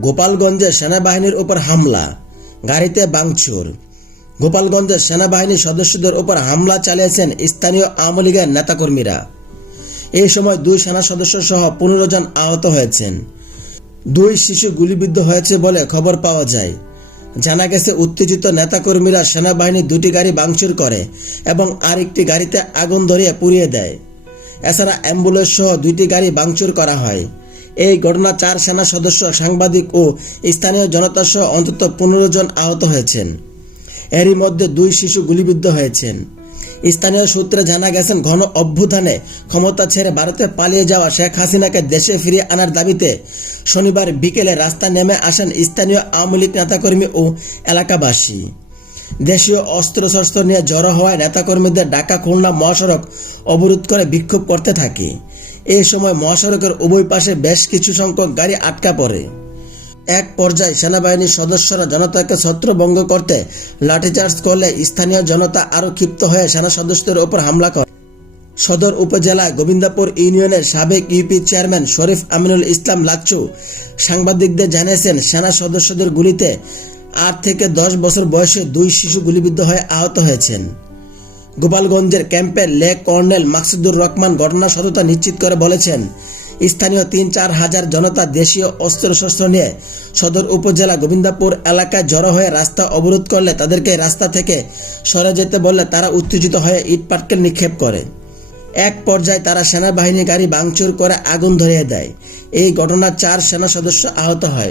গোপালগঞ্জে সেনাবাহিনীর উপর হামলা, গাড়িতে বাংচুর গোপালগঞ্জে সেনাবাহিনীর সদস্যদের উপর হামলা চালিয়েছেন স্থানীয় আওয়ামী লীগের নেতাকর্মীরা। এই সময় দুই সেনা সদস্য সহ পনেরো জন আহত হয়েছেন। দুই শিশু গুলিবিদ্ধ হয়েছে বলে খবর পাওয়া যায়। জানা গেছে, উত্তেজিত নেতাকর্মীরা সেনাবাহিনীর দুটি গাড়ি ভাঙচুর করে এবং আরেকটি গাড়িতে আগুন ধরিয়ে পুড়িয়ে দেয়। এছাড়া অ্যাম্বুলেন্স সহ দুইটি গাড়ি ভাঙচুর করা হয়। এই ঘটনা চার সেনা সদস্য, সাংবাদিক ও স্থানীয় জনতা সহ অন্তত পনেরো জন আহত হয়েছেন। এরই মধ্যে দুই শিশু গুলিবিদ্ধ হয়েছেন। স্থানীয় সূত্রে জানা গেছেন ঘন অভ্যুত্থানে ক্ষমতা ছেড়ে ভারতে পালিয়ে যাওয়া শেখ হাসিনাকে দেশে ফিরিয়ে আনার দাবিতে শনিবার বিকেলে রাস্তায় নেমে আসেন স্থানীয় আওয়ামী লীগ নেতাকর্মী ও এলাকাবাসী। দেশীয় অস্ত্রশস্ত্র নিয়ে জড়ো হওয়ায় নেতাকর্মীদের ঢাকা খুলনা মহাসড়ক অবরোধ করে বিক্ষোভ করতে থাকে। এই সময় মহাসড়কের উভয় পাশে বেশ কিছু সংখ্যক গাড়ি আটকা পড়ে। এক পর্যায়ে সেনাবাহিনীর সদস্যরা জনতাকে ছত্রভঙ্গ করতে লাঠিচার্জ করলে স্থানীয় জনতা আরও ক্ষিপ্ত হয়ে সেনা সদস্যদের ওপর হামলা করে। সদর উপজেলায় গোবিন্দাপুর ইউনিয়নের সাবেক ইউপি চেয়ারম্যান শরীফ আমিনুল ইসলাম লাচ্চু সাংবাদিকদের জানিয়েছেন, সেনা সদস্যদের গুলিতে আট থেকে দশ বছর বয়সে দুই শিশু গুলিবিদ্ধ হয়ে আহত হয়েছেন। গোপালগঞ্জের ক্যাম্পের লেক কর্নেল মাকসুদুর রহমান ঘটনার সততা নিশ্চিত করে বলেছেন, স্থানীয় তিন চার হাজার জনতা দেশীয় অস্ত্রশস্ত্র নিয়ে সদর উপজেলা গোবিন্দাপুর এলাকায় জড়ো হয়ে রাস্তা অবরোধ করলে তাদেরকে রাস্তা থেকে সরে যেতে বললে তারা উত্তেজিত হয়ে ইট পাটকেল নিক্ষেপ করে। এক পর্যায়ে তারা সেনাবাহিনী গাড়ি ভাঙচুর করে আগুন ধরিয়ে দেয়। এই ঘটনায় চার সেনা সদস্য আহত হয়।